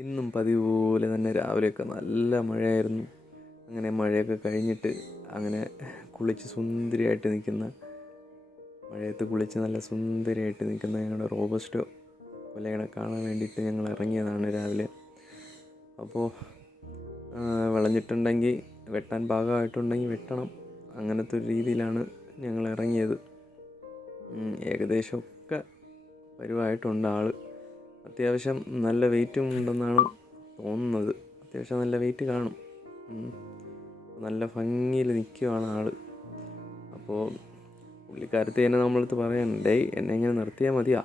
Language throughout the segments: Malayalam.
ഇന്നും പതിവ് പോലെ തന്നെ രാവിലെയൊക്കെ നല്ല മഴയായിരുന്നു. അങ്ങനെ മഴയൊക്കെ കഴിഞ്ഞിട്ട് അങ്ങനെ കുളിച്ച് സുന്ദരിയായിട്ട് നിൽക്കുന്ന, മഴയത്ത് കുളിച്ച് നല്ല സുന്ദരിയായിട്ട് നിൽക്കുന്ന ഞങ്ങളുടെ റോബസ്റ്റോ കൊലകളെ കാണാൻ വേണ്ടിയിട്ട് ഞങ്ങൾ ഇറങ്ങിയതാണ് രാവിലെ. അപ്പോൾ വിളഞ്ഞിട്ടുണ്ടെങ്കിൽ വെട്ടാൻ പാകമായിട്ടുണ്ടെങ്കിൽ വെട്ടണം, അങ്ങനത്തെ ഒരു രീതിയിലാണ് ഞങ്ങൾ ഇറങ്ങിയത്. ഏകദേശമൊക്കെ പരുവായിട്ടുണ്ട്. ആൾ അത്യാവശ്യം നല്ല വെയിറ്റും ഉണ്ടെന്നാണ് തോന്നുന്നത്. അത്യാവശ്യം നല്ല വെയിറ്റ് കാണും. നല്ല ഭംഗിയിൽ നിൽക്കുകയാണ് ആൾ. അപ്പോൾ പുള്ളിക്കാരത്തി തന്നെ നമ്മളടുത്ത് പറയാനുണ്ടേ, എന്നെ ഇങ്ങനെ നിർത്തിയാൽ മതിയാ,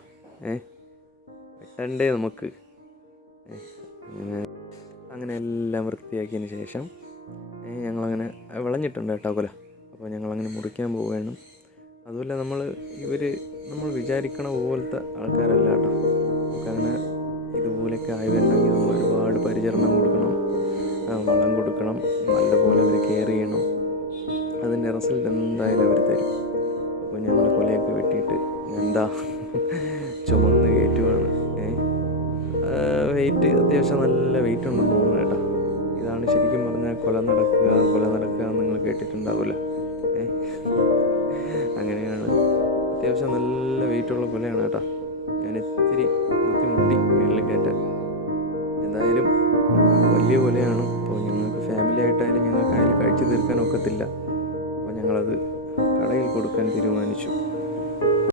വെട്ടണ്ടേ നമുക്ക്. അങ്ങനെ എല്ലാം വൃത്തിയാക്കിയതിന് ശേഷം ഞങ്ങളങ്ങനെ വിളഞ്ഞിട്ടുണ്ട് കേട്ടോ കൊല. അപ്പോൾ ഞങ്ങളങ്ങനെ മുറിക്കാൻ പോവുകയാണ്. അതുമല്ല നമ്മൾ വിചാരിക്കണ പോലത്തെ ആൾക്കാരല്ല കേട്ടോ. നമുക്കങ്ങനെ ഇതുപോലെയൊക്കെ ആയി വരണമെങ്കിൽ നമ്മൾ ഒരുപാട് പരിചരണം കൊടുക്കണം, വളം കൊടുക്കണം, നല്ലപോലെ അവർ കെയർ ചെയ്യണം. അതിൻ്റെ റിസൾട്ട് എന്തായാലും അവർ തരും. അപ്പോൾ ഞങ്ങൾ കൊലയൊക്കെ വെട്ടിയിട്ട് എന്താ ചുമന്ന് കയറ്റുവാണ്. വെയിറ്റ് അത്യാവശ്യം നല്ല വെയിറ്റ് ഉണ്ടെന്ന് തോന്നുന്നു കേട്ടോ. ഇതാണ് ശരിക്കും പറഞ്ഞാൽ കൊല നടക്കുക നിങ്ങൾ കേട്ടിട്ടുണ്ടാവില്ല. അങ്ങനെയാണ്. അത്യാവശ്യം നല്ല വെയിറ്റുള്ള കൊലയാണ് കേട്ടോ. ഞാൻ ഇത്തിരി ബുദ്ധിമുട്ടി വീട്ടിൽ കയറ്റാൻ. എന്തായാലും വലിയ കൊലയാണ്. അപ്പോൾ ഞങ്ങൾക്ക് ഫാമിലി ആയിട്ടായാലും ഞങ്ങൾക്ക് അതിൽ കഴിച്ചു തീർക്കാൻ ഒക്കത്തില്ല. അപ്പോൾ ഞങ്ങളത് കടയിൽ കൊടുക്കാൻ തീരുമാനിച്ചു.